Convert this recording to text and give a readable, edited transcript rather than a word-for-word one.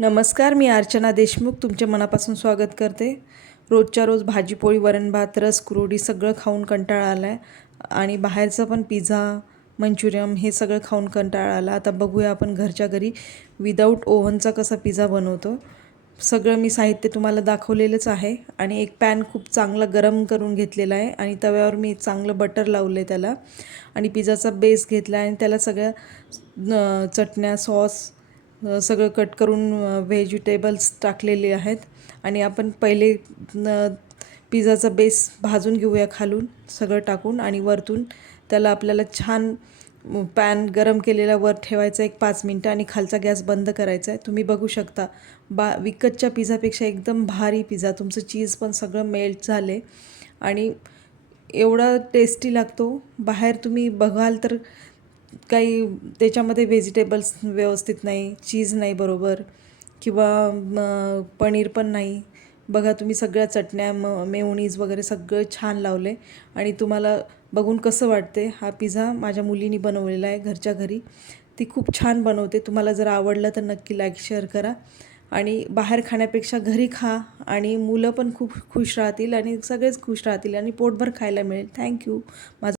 नमस्कार, मी अर्चना देशमुख तुमचे मनापासून स्वागत करते. रोजच्या रोज भाजीपोळी, वरण भात, रस, कुरवडी सगळं खाऊन कंटाळा आला आहे आणि बाहेरचं पण पिझ्झा, मंचुरियन हे सगळं खाऊन कंटाळा आला. आता बघूया आपण घरच्या घरी विदाऊट ओव्हनचा कसा पिझ्झा बनवतो. सगळं मी साहित्य तुम्हाला दाखवलेलंच आहे आणि एक पॅन खूप चांगला गरम करून घेतलेला आहे आणि तव्यावर मी चांगलं बटर लावलं आहे त्याला आणि पिझ्झाचा बेस घेतला आहे आणि त्याला सगळ्या चटण्या, सॉस सगळं कट करून व्हेजिटेबल्स टाकलेले आहेत आणि आपण पहिले पिझ्झाचा बेस भाजून घेऊया खालून सगळं टाकून आणि वरतून त्याला आपल्याला छान पॅन गरम केलेला वर ठेवायचा 1-5 मिनटं आणि खालचा गॅस बंद करायचा आहे. तुम्ही बघू शकता विकतच्या पिझ्झापेक्षा एकदम भारी पिझ्झा, तुमचं चीज पण सगळं मेल्ट झाले आणि एवढा टेस्टी लागतो. बाहेर तुम्ही बघाल तर काही त्याच्यामध्ये व्हेजिटेबल्स व्यवस्थित नाही, चीज नाही बरोबर किंवा पनीर पण नाही. बघा तुम्ही सगळ्या चटण्या मेयोनीज वगैरे सगळं छान लावले आणि तुम्हाला बघून कसं वाटते. हा पिझ्झा माझ्या मुलीने बनवलेला आहे घरच्या घरी. ती खूप छान बनवते. तुम्हाला जर आवडलं तर नक्की लाईक शेअर करा आणि बाहेर खाण्यापेक्षा घरी खा आणि मुलं पण खूप खुश राहतील आणि सगळेच खुश राहतील आणि पोटभर खायला मिळेल. थँक्यू. माझं